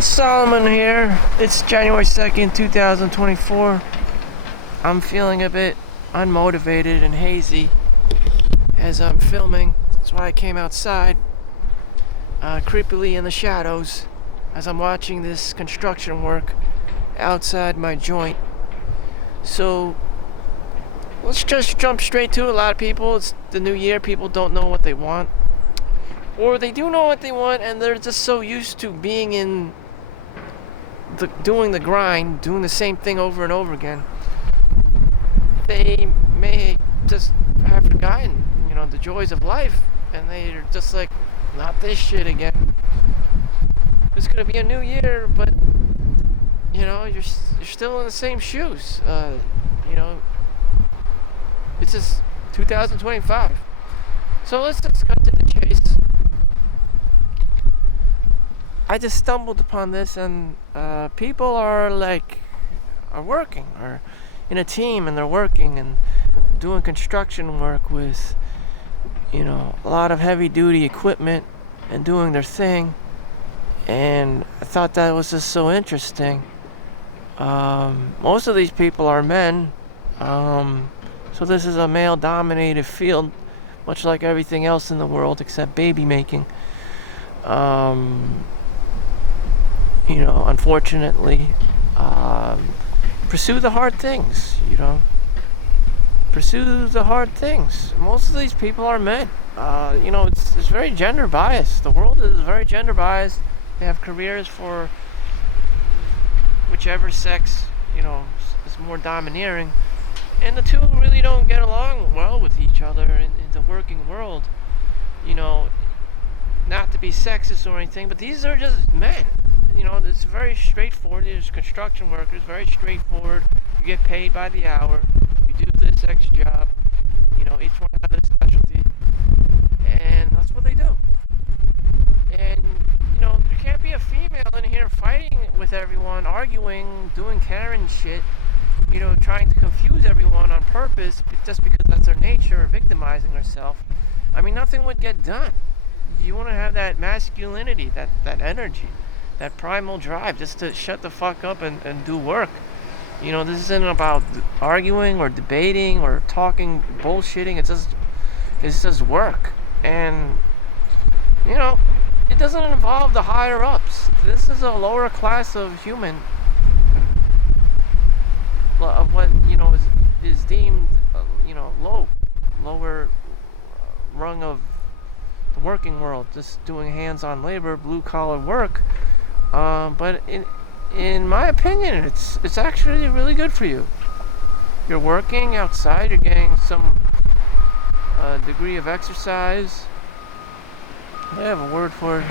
Solomon here. It's January 2nd, 2024. I'm feeling a bit unmotivated and hazy as I'm filming. That's why I came outside, creepily in the shadows, as I'm watching this construction work outside my joint. So, let's just jump straight to it. A lot of people, it's the new year, people don't know what they want. Or they do know what they want and they're just so used to being in doing the grind, doing the same thing over and over again. They may just have forgotten, the joys of life, and they're just like, not this shit again. It's gonna be a new year, but you're still in the same shoes. It's just 2025. So let's just cut to the chase. I just stumbled upon this, and people are working, or in a team, and they're working and doing construction work with, a lot of heavy duty equipment and doing their thing. And I thought that was just so interesting. Most of these people are men, so this is a male dominated field, much like everything else in the world except baby making. Unfortunately, pursue the hard things, pursue the hard things. Most of these people are men. It's very gender biased. The world is very gender biased. They have careers for whichever sex, is more domineering. And the two really don't get along well with each other in the working world. Not to be sexist or anything, but these are just men. It's very straightforward. There's construction workers, very straightforward. You get paid by the hour. You do this X job. Each one has a specialty. And that's what they do. And, there can't be a female in here fighting with everyone, arguing, doing Karen shit, trying to confuse everyone on purpose just because that's their nature, or victimizing herself. Nothing would get done. You want to have that masculinity, that energy, that primal drive just to shut the fuck up and do work. This isn't about arguing or debating or talking bullshitting. It's just work. And, it doesn't involve the higher ups. This is a lower class of human, of what, is deemed, lower rung of the working world, just doing hands-on labor, blue-collar work. But in my opinion, it's actually really good for you. You're working outside. You're getting some degree of exercise. I have a word for it.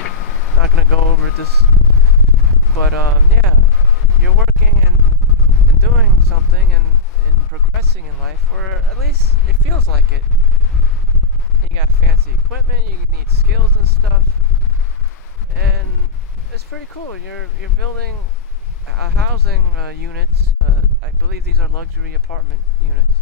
Not gonna go over this, but you're working and doing something and progressing in life, or at least it feels like it. You got fancy equipment. You need skills and stuff, and it's pretty cool. You're building housing units. I believe these are luxury apartment units.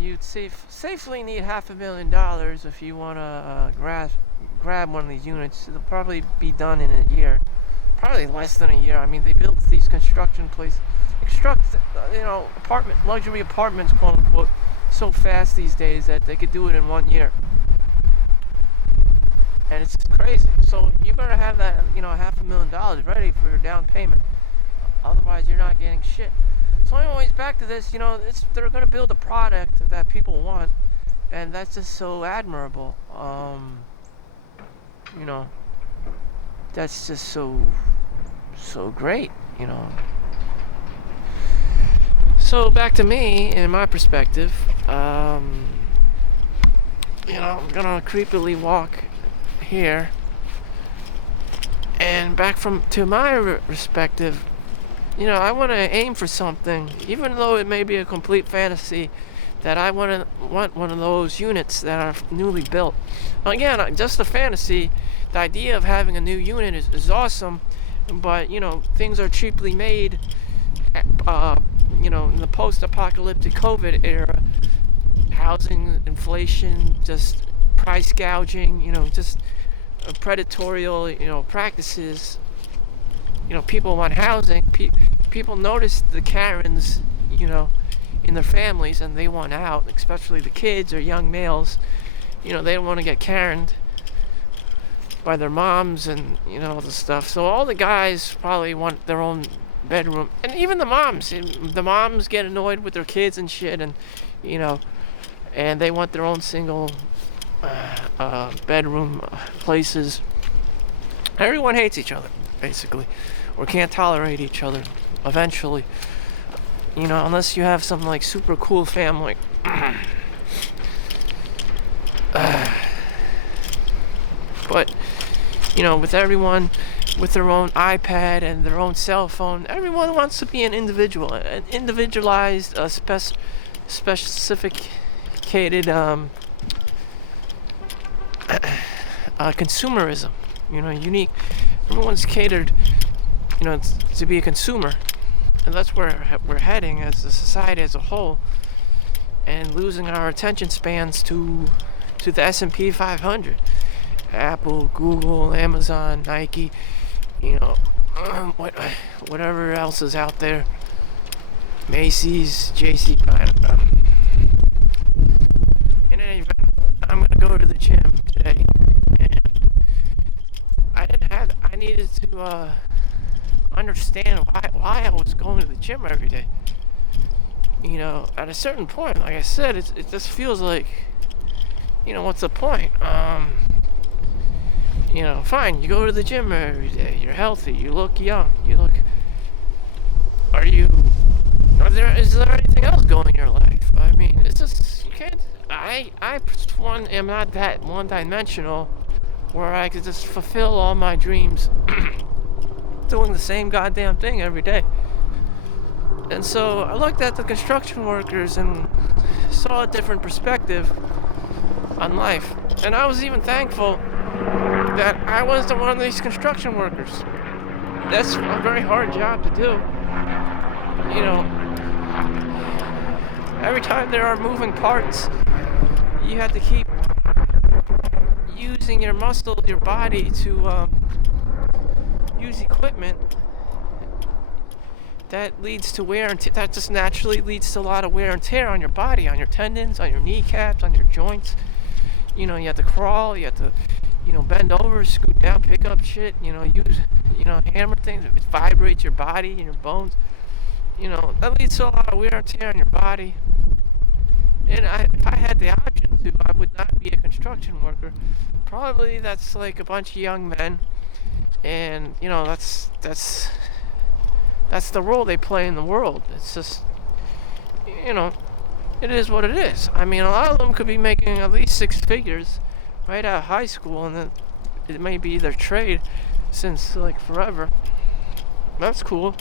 You'd safely need $500,000 if you want to grab one of these units. It'll probably be done in a year, probably less than a year. They build these construction places, luxury apartments, quote unquote, so fast these days that they could do it in 1 year. And it's just crazy. So you better have that, $500,000 ready for your down payment. Otherwise, you're not getting shit. So anyways, back to this, they're going to build a product that people want, and that's just so admirable. That's just so great, So back to me, in my perspective, I'm gonna creepily walk here, and back to my perspective, I want to aim for something, even though it may be a complete fantasy, that I want one of those units that are newly built. Again, just a fantasy. The idea of having a new unit is awesome, but things are cheaply made. In the post-apocalyptic COVID era, housing inflation, just price gouging, just predatorial, practices people want housing. People notice the Karens, in their families, and they want out, especially the kids or young males. They don't want to get Karened by their moms and, all the stuff. So all the guys probably want their own bedroom. And even the moms. The moms get annoyed with their kids and shit, and, and they want their own single bedroom places. Everyone hates each other, basically, or can't tolerate each other eventually. Unless you have some like super cool family. But with everyone with their own iPad and their own cell phone, everyone wants to be an individual, an individualized, specificated consumerism. Unique. Everyone's catered, to be a consumer, and that's where we're heading as a society as a whole, and losing our attention spans to the S&P 500. Apple, Google, Amazon, Nike, whatever else is out there. Macy's, JC, I don't know. In any event, I'm gonna go to the gym today, and I needed to understand why I was going to the gym every day. At a certain point, like I said, it just feels like, what's the point? Fine, you go to the gym every day, you're healthy, you look young, is there anything else going in your life? I mean, it's just, you can't, I for one, am not that one-dimensional, where I could just fulfill all my dreams doing the same goddamn thing every day. And so I looked at the construction workers and saw a different perspective on life. And I was even thankful that I wasn't one of these construction workers. That's a very hard job to do. Every time there are moving parts, you have to keep using your muscle, your body to use equipment. That leads to wear and that just naturally leads to a lot of wear and tear on your body, on your tendons, on your kneecaps, on your joints. You have to crawl, you have to, bend over, scoot down, pick up shit, use, hammer things. It vibrates your body and your bones. That leads to a lot of wear and tear on your body. And if I had the option to, I would not be a construction worker. Probably that's like a bunch of young men, and that's the role they play in the world. It's just, it is what it is. I mean, a lot of them could be making at least six figures right out of high school, and then it may be their trade since like forever. That's cool.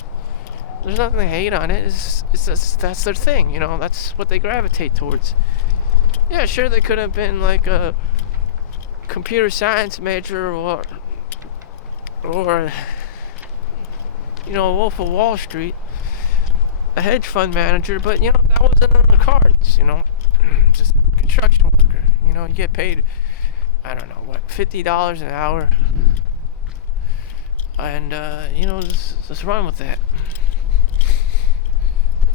There's nothing to hate on it. It's just, that's their thing, that's what they gravitate towards. Yeah, sure, they could have been like a computer science major or Wolf of Wall Street, a hedge fund manager, but that wasn't in the cards. Just construction worker. You get paid, I don't know what, $50 an hour, and just run with that.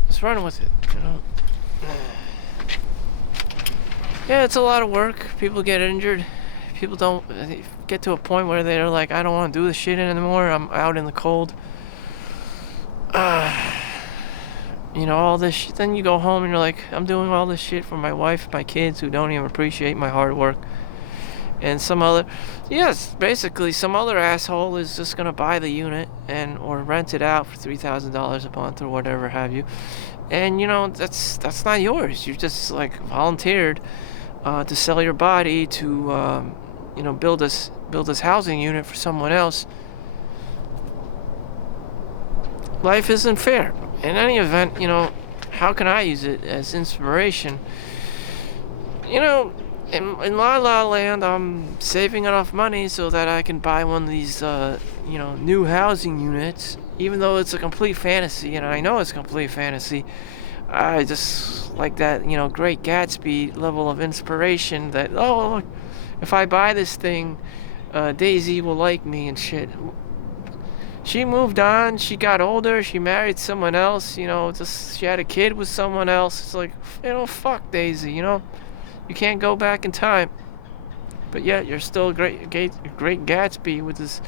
Just run with it. Yeah, it's a lot of work. People get injured. People don't get to a point where they're like, I don't want to do this shit anymore. I'm out in the cold. All this shit. Then you go home and you're like, I'm doing all this shit for my wife, my kids, who don't even appreciate my hard work. And basically some other asshole is just gonna buy the unit or rent it out for $3,000 a month or whatever have you. And that's not yours. You just like volunteered to sell your body to build this housing unit for someone else. Life isn't fair. In any event, how can I use it as inspiration? In La La Land, I'm saving enough money so that I can buy one of these, new housing units. Even though it's a complete fantasy, and I know it's a complete fantasy, I just like that, Great Gatsby level of inspiration that, if I buy this thing, Daisy will like me and shit. she moved on. She got older. She married someone else. She had a kid with someone else. It's like, fuck Daisy. You can't go back in time. But yet you're still a great Gatsby with this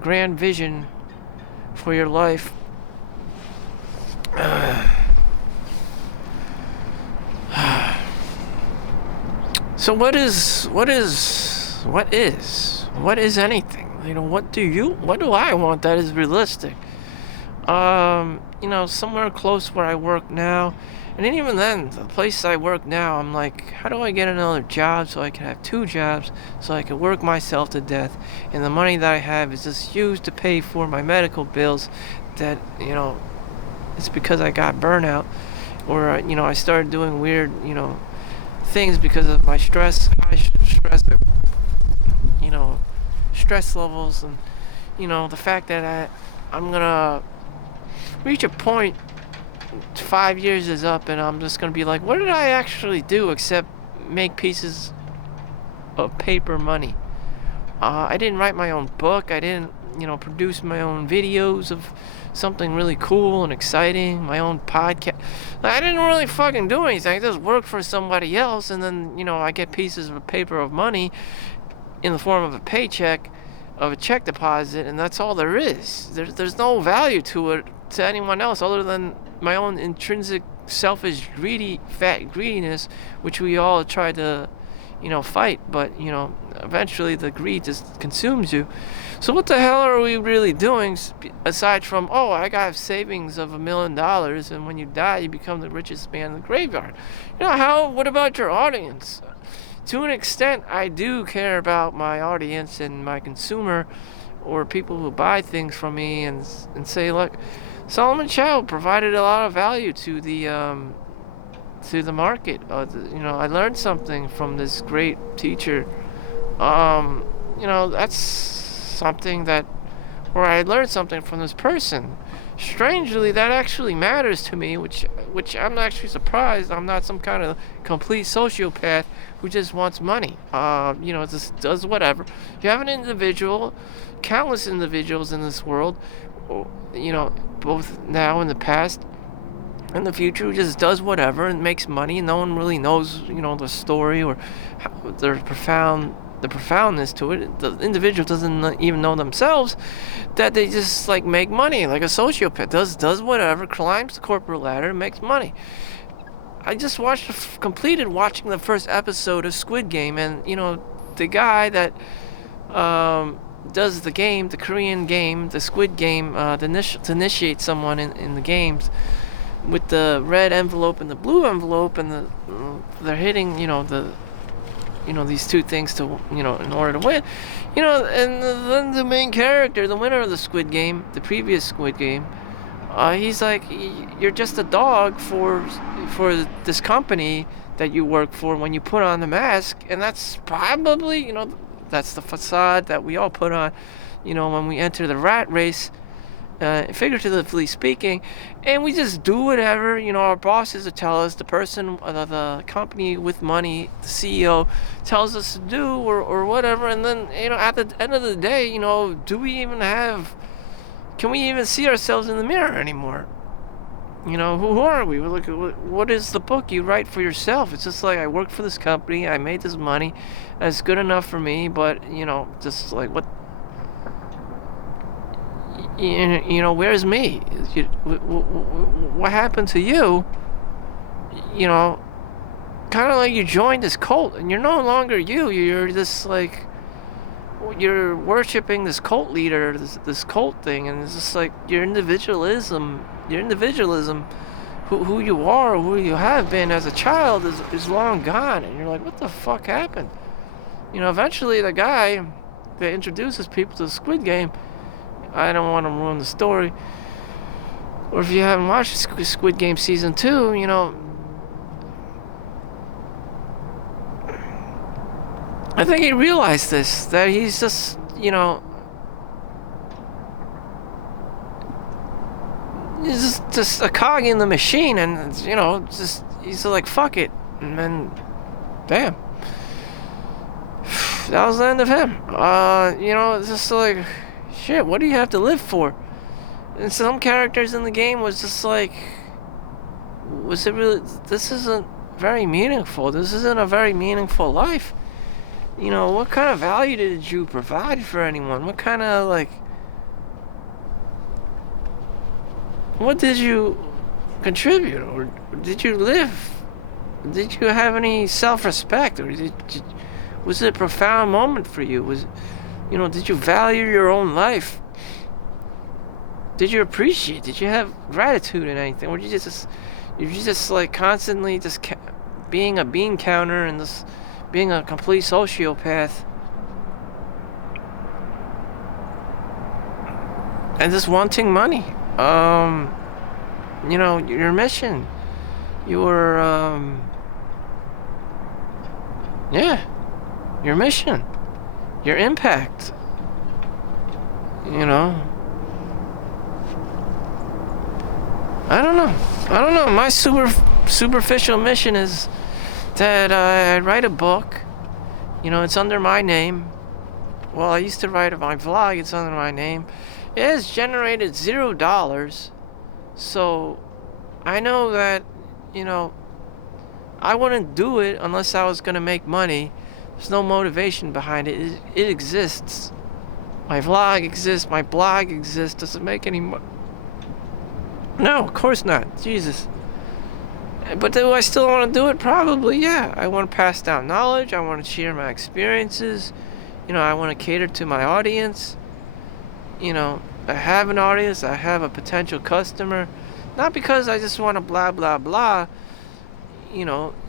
grand vision for your life. So what is anything? What do I want that is realistic? Somewhere close where I work now. And then even then, the place I work now, I'm like, how do I get another job so I can have 2 jobs so I can work myself to death? And the money that I have is just used to pay for my medical bills that, it's because I got burnout. Or, I started doing weird, things because of my high stress, stress levels. And, the fact that I'm going to reach a point 5 years is up and I'm just gonna be like, what did I actually do except make pieces of paper money? I didn't write my own book. I didn't produce my own videos of something really cool and exciting, my own podcast. I didn't really fucking do anything. I just worked for somebody else, and then I get pieces of paper of money in the form of a paycheck, of a check deposit, and that's all there is. There's no value to it to anyone else other than my own intrinsic selfish greediness, which we all try to fight, but eventually the greed just consumes you. So what the hell are we really doing aside from, I got savings of $1 million, and when you die you become the richest man in the graveyard? What about your audience? To an extent, I do care about my audience and my consumer, or people who buy things from me, and say, look, Solomon Chau provided a lot of value to the market. I learned something from this great teacher. That's something where I learned something from this person. Strangely, that actually matters to me, which I'm actually surprised I'm not some kind of complete sociopath who just wants money. Just does whatever. You have an individual, countless individuals in this world, both now and the past and the future, who just does whatever and makes money, and no one really knows, the story or the profoundness to it. The individual doesn't even know themselves that they just make money, like a sociopath does whatever, climbs the corporate ladder, and makes money. I just completed watching the first episode of Squid Game, and the guy that does the game, the Korean game, the Squid Game, to initiate someone in the games, with the red envelope and the blue envelope, and they're hitting these 2 things to in order to win, and then the main character, the winner of the Squid Game, the previous Squid Game, he's like, you're just a dog for this company that you work for when you put on the mask. And that's probably that's the facade that we all put on when we enter the rat race, figuratively speaking, and we just do whatever our bosses tell us, the person, the company with money, the CEO tells us to do, or whatever. And then at the end of the day, can we even see ourselves in the mirror anymore? Who are we? Look, what is the book you write for yourself? It's just like, I worked for this company, I made this money, that's good enough for me. But just like, what? Where's me? What happened to you? Kind of like you joined this cult, and you're no longer you. You're this you're worshiping this cult leader, this cult thing, and it's just like your individualism, who you are, who you have been as a child is long gone. And you're like, what the fuck happened? Eventually the guy that introduces people to the Squid Game, I don't want to ruin the story, or if you haven't watched Squid Game season 2, I think he realized this, that he's just, he's just a cog in the machine, and he's like, fuck it, and then bam, that was the end of him. It's just like, shit, what do you have to live for? And some characters in the game was just like, was it really, this isn't very meaningful. This isn't a very meaningful life. You know, what kind of value did you provide for anyone? What kind of, like, what did you contribute? Or did you live? Did you have any self-respect? Or was it a profound moment for you? Did you value your own life? Did you appreciate? Did you have gratitude in anything? Or did you just like constantly just being a bean counter and just being a complete sociopath and just wanting money? Your mission, your mission, your impact, I don't know. My superficial mission is that I write a book. It's under my name. Well, I used to write my vlog. It's under my name. It has generated $0. So I know that, I wouldn't do it unless I was going to make money. There's no motivation behind it. It exists. My vlog exists. My blog exists. Does it make any money? No, of course not. Jesus. But do I still want to do it? Probably, yeah. I want to pass down knowledge. I want to share my experiences. I want to cater to my audience. I have an audience. I have a potential customer. Not because I just want to blah, blah, blah.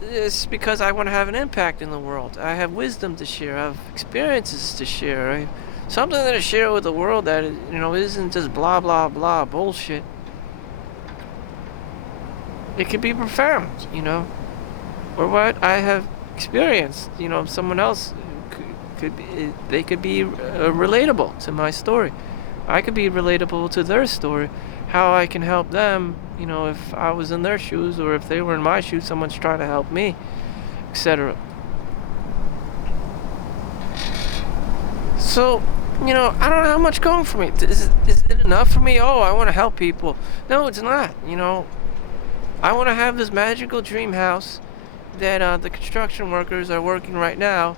It's because I want to have an impact in the world. I have wisdom to share. I have experiences to share. I have something to share with the world that, isn't just blah, blah, blah bullshit. It could be profound, or what I have experienced. Someone else could be, they could be relatable to my story. I could be relatable to their story. How I can help them, if I was in their shoes, or if they were in my shoes, someone's trying to help me, etc. So, I don't know how much going for me. Is it enough for me? Oh, I want to help people. No, it's not. I want to have this magical dream house that the construction workers are working right now.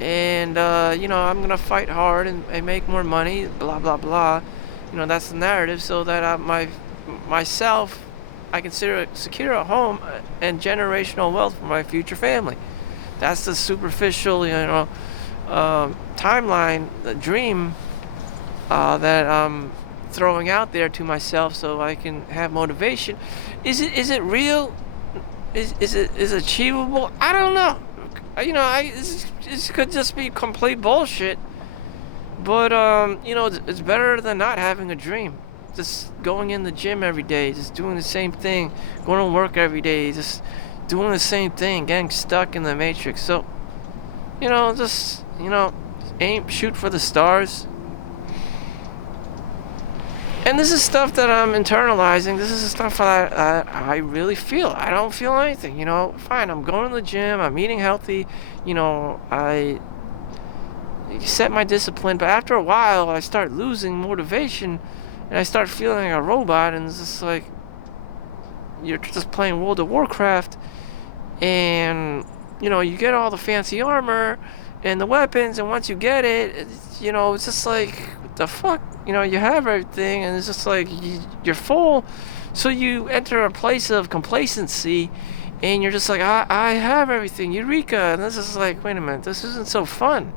And, I'm going to fight hard and make more money, blah, blah, blah. That's the narrative, so that I consider secure a home and generational wealth for my future family. That's the superficial, timeline, the dream that I'm throwing out there to myself so I can have motivation. Is it real? Is it achievable? I don't know. This could just be complete bullshit. But it's better than not having a dream. Just going in the gym every day, just doing the same thing, going to work every day, just doing the same thing, getting stuck in the matrix. So, shoot for the stars. And this is stuff that I'm internalizing. This is the stuff that I really feel. I don't feel anything, Fine, I'm going to the gym, I'm eating healthy, I set my discipline. But after a while, I start losing motivation, and I start feeling like a robot, and it's just like, you're just playing World of Warcraft, and, you get all the fancy armor and the weapons, and once you get it, it's just like, what the fuck? You have everything, and it's just like, you're full, so you enter a place of complacency, and you're just like, I have everything, Eureka, and this is like, wait a minute, this isn't so fun.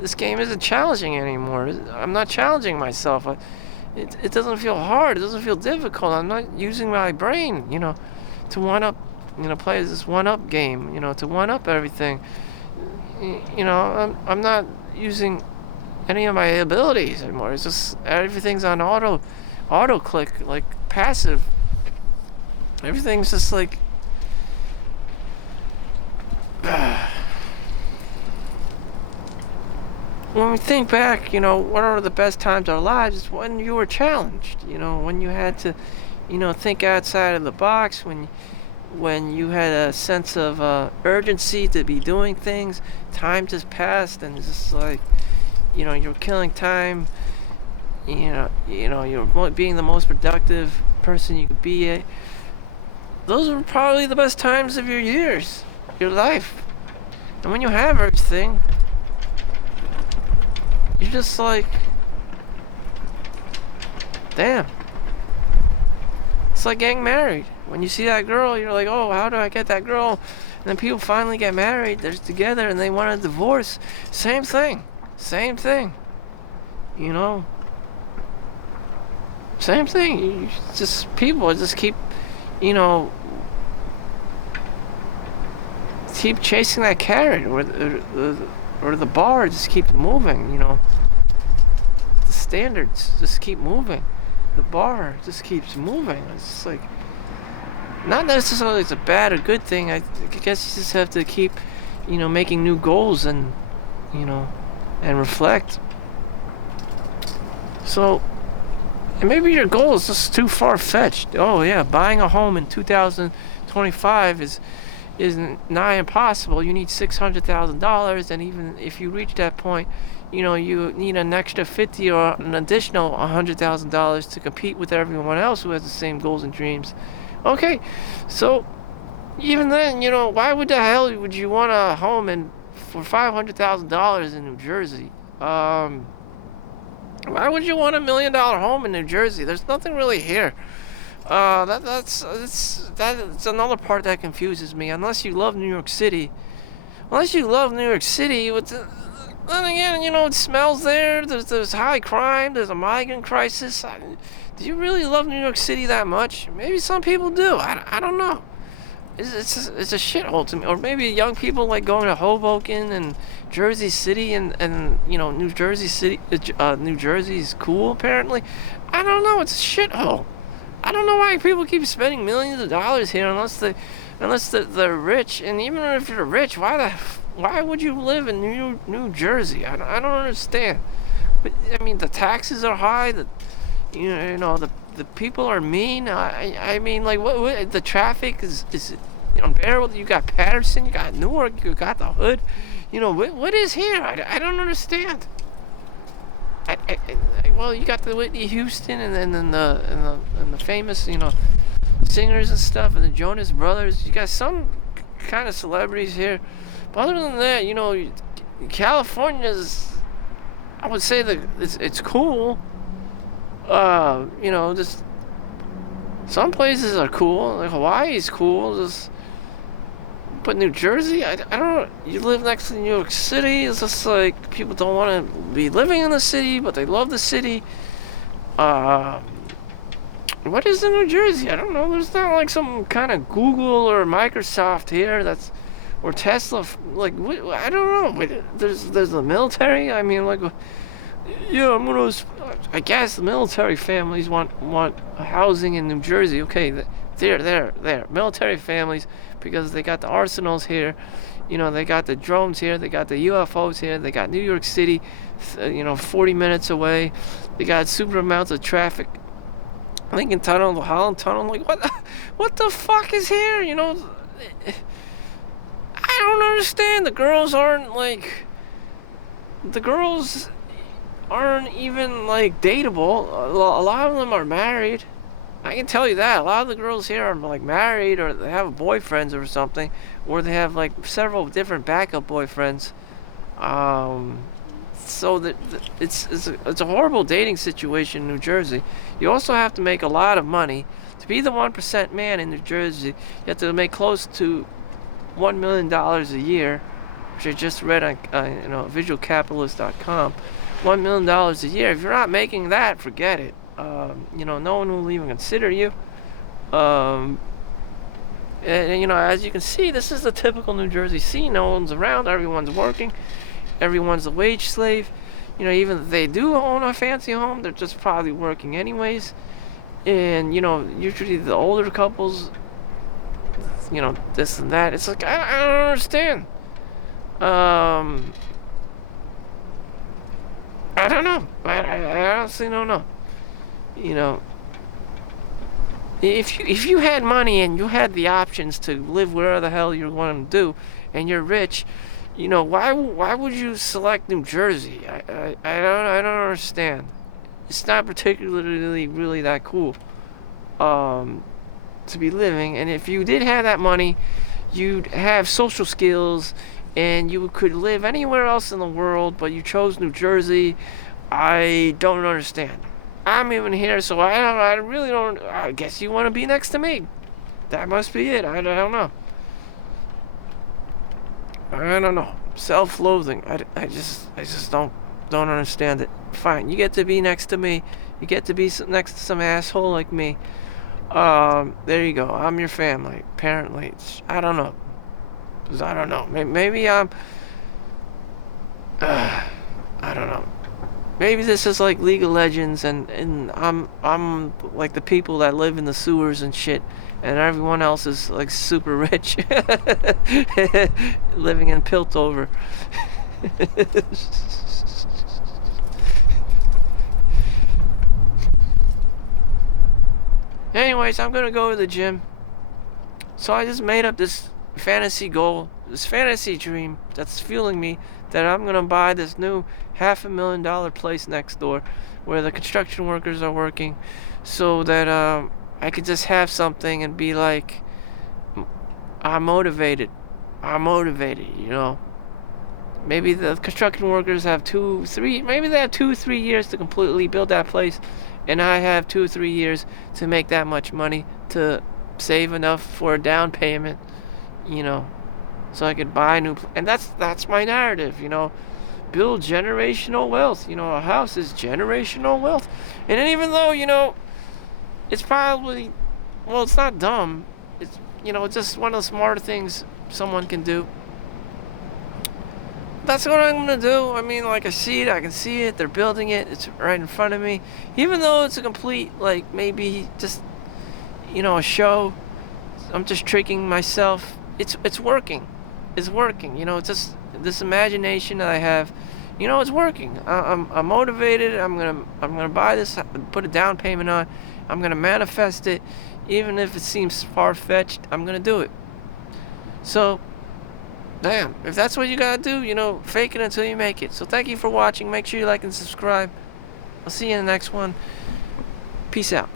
This game isn't challenging anymore. I'm not challenging myself. It doesn't feel hard. It doesn't feel difficult. I'm not using my brain, to one-up, play this one-up game, to one-up everything. I'm not using any of my abilities anymore. It's just everything's on auto click, like passive. Everything's just like when we think back, what are the best times of our lives? It's when you were challenged, when you had to, think outside of the box, when you had a sense of urgency to be doing things. Time just passed, and it's just like, you're killing time, you're being the most productive person you could be. Those are probably the best times of your years, your life. And when you have everything, you're just like, damn. It's like getting married. When you see that girl, you're like, oh, how do I get that girl? And then people finally get married, they're together, and they want a divorce. Same thing. Same thing. Same thing. People just keep, keep chasing that carrot, or the bar just keeps moving. The standards just keep moving. The bar just keeps moving. It's just like, not necessarily it's a bad or good thing. I guess you just have to keep, making new goals and reflect. So, and maybe your goal is just too far-fetched. Oh yeah, buying a home in 2025 is nigh impossible. You need $600,000, and even if you reach that point, you need an extra $50,000 or an additional $100,000 to compete with everyone else who has the same goals and dreams. Okay, so even then, why would the hell would you want a home for $500,000 in New Jersey? Why would you want $1 million home in New Jersey? There's nothing really here. That's another part that confuses me. Unless you love New York City, then again, it smells there. There's high crime. There's a migrant crisis. Do you really love New York City that much? Maybe some people do. I don't know. It's a shithole to me. Or maybe young people like going to Hoboken and Jersey City and New Jersey City. New Jersey's cool apparently. I don't know. It's a shithole. I don't know why people keep spending millions of dollars here unless they're rich. And even if you're rich, why would you live in New Jersey? I don't understand. But I mean, the taxes are high. The people are mean. I mean, like what the traffic is unbearable. You got Patterson, you got Newark, you got the Hood. What is here? I don't understand. Well, you got the Whitney Houston and then the famous singers and stuff, and the Jonas Brothers. You got some kind of celebrities here, but other than that, California's, I would say that it's cool. Just some places are cool. Like Hawaii's cool. But New Jersey, I don't know. You live next to New York City. It's just like people don't want to be living in the city, but they love the city. What is in New Jersey? I don't know. There's not like some kind of Google or Microsoft here or Tesla. Like, I don't know. There's the military. I mean, like, yeah, I guess the military families want housing in New Jersey. Okay, there. Military families, because they got the arsenals here. They got the drones here. They got the UFOs here. They got New York City, 40 minutes away. They got super amounts of traffic. Lincoln Tunnel, the Holland Tunnel. I'm like, what the fuck is here? I don't understand. The girls aren't even like dateable. A lot of them are married. I can tell you that. A lot of the girls here are like married, or they have boyfriends or something, or they have like several different backup boyfriends. So that it's a horrible dating situation in New Jersey. You also have to make a lot of money to be the 1% man in New Jersey. You have to make close to $1 million a year, which I just read on visualcapitalist.com. $1 million a year. If you're not making that, forget it. No one will even consider you. And as you can see, this is the typical New Jersey scene. No one's around. Everyone's working. Everyone's a wage slave. Even if they do own a fancy home, they're just probably working anyways. And usually the older couples, this and that. It's like I don't understand. I don't know. I honestly don't know. If you had money and you had the options to live wherever the hell you want to do, and you're rich, why would you select New Jersey? I don't understand. it's not particularly really that cool to be living. And if you did have that money, you'd have social skills and you could live anywhere else in the world, but you chose New Jersey. I don't understand. I'm even here, so I really don't. I guess you want to be next to me. That must be it. I don't know. I don't know. Self-loathing. I just don't understand it. Fine, you get to be next to me. You get to be next to some asshole like me. There you go. I'm your family. Apparently, I don't know. I don't know. Maybe I'm. I don't know. Maybe this is like League of Legends, and I'm like the people that live in the sewers and shit, and everyone else is like super rich, living in Piltover. Anyways, I'm gonna go to the gym. So I just made up this fantasy goal, this fantasy dream that's fueling me, that I'm gonna buy this new $500,000 place next door where the construction workers are working, so that I could just have something and be like, I'm motivated, you know. Maybe the construction workers have maybe they have 2-3 years to completely build that place, and I have 2-3 years to make that much money to save enough for a down payment, you know, so I could buy a new and that's my narrative, you know. Build generational wealth. You know, a house is generational wealth. And even though, you know, it's probably, well, it's not dumb. It's, you know, it's just one of the smarter things someone can do. That's what I'm going to do. I mean, like, I can see it. They're building it. It's right in front of me. Even though it's a complete, like, maybe just, you know, a show. I'm just tricking myself. It's working. It's working. You know, it's just this imagination that I have, you know, it's working. I'm motivated. I'm gonna buy this, put a down payment on. I'm gonna manifest it, even if it seems far-fetched. I'm gonna do it. So, damn, if that's what you gotta do, you know, fake it until you make it. So thank you for watching. Make sure you like and subscribe. I'll see you in the next one. Peace out.